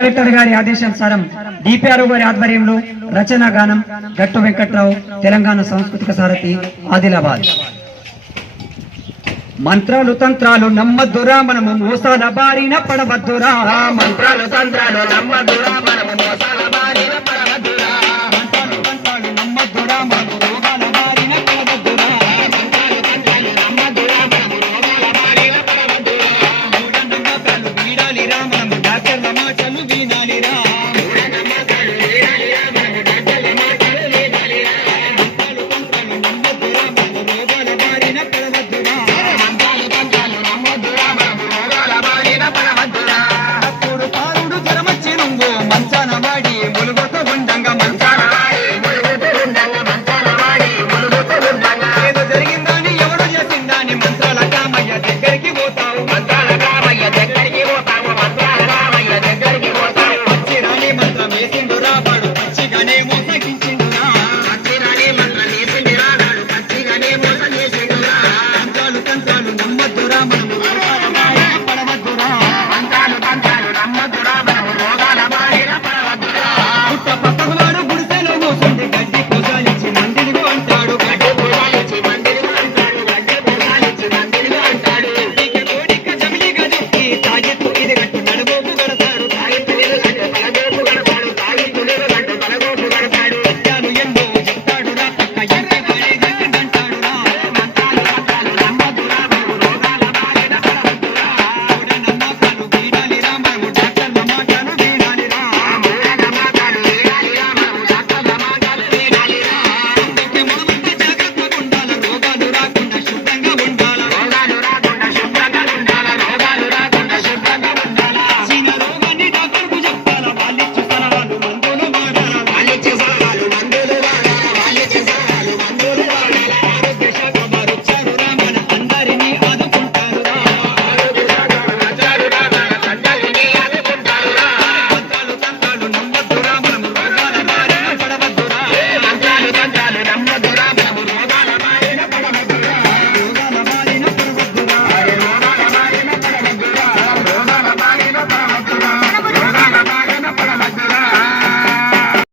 Collector గారి ఆదేశానుసారం DPRO గారి ఆధ్వర్యంలో రచనా గానం గట్టు వెంకట్రావు తెలంగాణ సాంస్కృతిక సారథి ఆదిలాబాద్. మంత్రాలు తంత్రాలు నమ్మద్దురా మనము మోసాల బారిన పడవద్దురా. మంత్రాలు తంత్రాలు నమ్మద్దురా మనము మోసాల బారిన